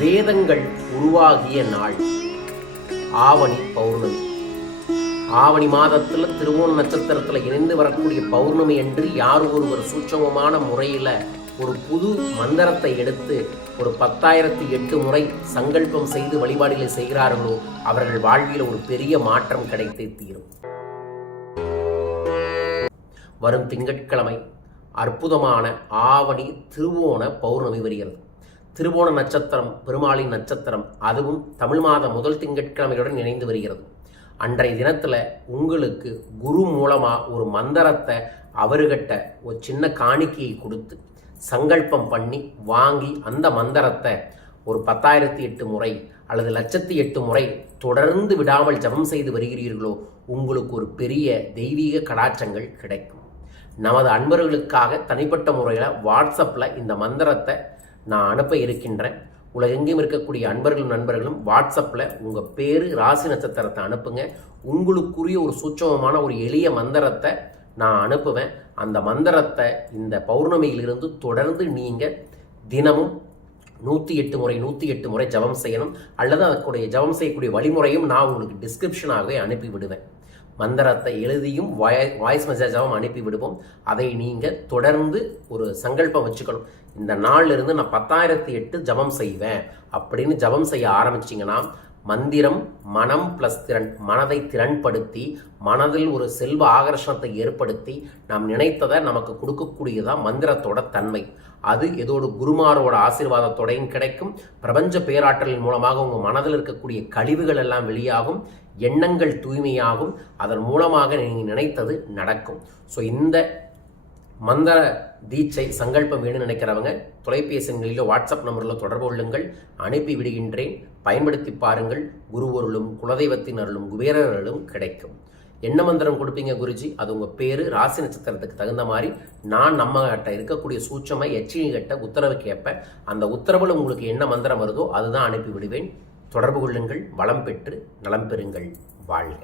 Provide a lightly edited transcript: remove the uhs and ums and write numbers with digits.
வேதங்கள் உருவாகிய நாள் ஆவணி பௌர்ணமி. ஆவணி மாதத்தில் திருவோண நட்சத்திரத்தில் இணைந்து வரக்கூடிய பௌர்ணமி என்று யார் ஒருவர் சூட்சமமான முறையில் ஒரு புது மந்திரத்தை எடுத்து ஒரு 10,008 முறை சங்கல்பம் செய்து வழிபாடுகளை செய்கிறார்களோ அவர்கள் வாழ்வில் ஒரு பெரிய மாற்றம் கிடைத்தே தீரும். வரும் திங்கட்கிழமை அற்புதமான ஆவணி திருவோண பௌர்ணமி வருகிறது. திருவோண நட்சத்திரம் பெருமாளின் நட்சத்திரம், அதுவும் தமிழ் மாதம் முதல் திங்கட்கிழமையுடன் இணைந்து வருகிறது. அன்றைய தினத்தில் உங்களுக்கு குரு மூலமாக ஒரு மந்திரத்தை அவர்கிட்ட ஒரு சின்ன காணிக்கையை கொடுத்து சங்கல்பம் பண்ணி வாங்கி அந்த மந்திரத்தை ஒரு 10,008 முறை அல்லது 1,08 முறை தொடர்ந்து விடாமல் ஜபம் செய்து வருகிறீர்களோ உங்களுக்கு ஒரு பெரிய தெய்வீக கடாட்சங்கள் கிடைக்கும். நமது அன்பர்களுக்காக தனிப்பட்ட முறையில் வாட்ஸ்அப்பில் இந்த மந்திரத்தை நான் அனுப்ப இருக்கின்றேன். உலகெங்கும் இருக்கக்கூடிய அன்பர்களும் நண்பர்களும் வாட்ஸ்அப்பில் உங்கள் பேர் ராசி நட்சத்திரத்தை அனுப்புங்க. உங்களுக்குரிய ஒரு சூட்சமமான ஒரு எளிய மந்திரத்தை நான் அனுப்புவேன். அந்த மந்திரத்தை இந்த பௌர்ணமியிலிருந்து தொடர்ந்து நீங்கள் தினமும் 108 முறை ஜபம் செய்யணும். அல்லது அதற்குடைய ஜபம் செய்யக்கூடிய வழிமுறையும் நான் உங்களுக்கு டிஸ்கிரிப்ஷனாகவே அனுப்பி விடுவேன். மந்திரத்தை எழுதியும் வாய்ஸ் மெசேஜாகவும் அனுப்பி விடுவோம். அதை நீங்கள் தொடர்ந்து ஒரு சங்கல்பம் வச்சுக்கணும். இந்த நாளிலிருந்து நான் 10,008 ஜபம் செய்வேன் அப்படின்னு ஜபம் செய்ய ஆரம்பிச்சிங்கன்னா மந்திரம் மனம் ப்ளஸ் திறன், மனதை திறன்படுத்தி மனதில் ஒரு செல்வ ஆகர்ஷணத்தை ஏற்படுத்தி நாம் நினைத்ததை நமக்கு கொடுக்கக்கூடியதான் மந்திரத்தோட தன்மை. அது ஏதோடு குருமாரோட ஆசீர்வாதத்தோடையும் கிடைக்கும். பிரபஞ்ச பேராற்றலின் மூலமாக உங்கள் மனதில் இருக்கக்கூடிய கழிவுகள் எல்லாம் வெளியாகும், எண்ணங்கள் தூய்மையாகும். அதன் மூலமாக நீங்கள் நினைத்தது நடக்கும். ஸோ இந்த மந்திர தீட்சை சங்கல்பம் வேணும்னு நினைக்கிறவங்க தொலைபேசிகளிலோ வாட்ஸ்அப் நம்பரில் தொடர்பு கொள்ளுங்கள், அனுப்பி விடுகின்றேன். பயன்படுத்தி பாருங்கள். குருவருளும் குலதெய்வத்தின் அருளும் குபேரர்களும் கிடைக்கும். என்ன மந்திரம் கொடுப்பீங்க குருஜி? அது உங்கள் பேர் ராசி நட்சத்திரத்துக்கு தகுந்த மாதிரி நான் நம்ம கிட்ட இருக்கக்கூடிய சூட்சமை எச்சினி கிட்ட உத்தரவு கேட்பேன். அந்த உத்தரவில் உங்களுக்கு என்ன மந்திரம் வருதோ அதுதான் அனுப்பி விடுவேன். தொடர்பு கொள்ளுங்கள். வளம் பெற்று நலம் பெறுங்கள். வாழ்க.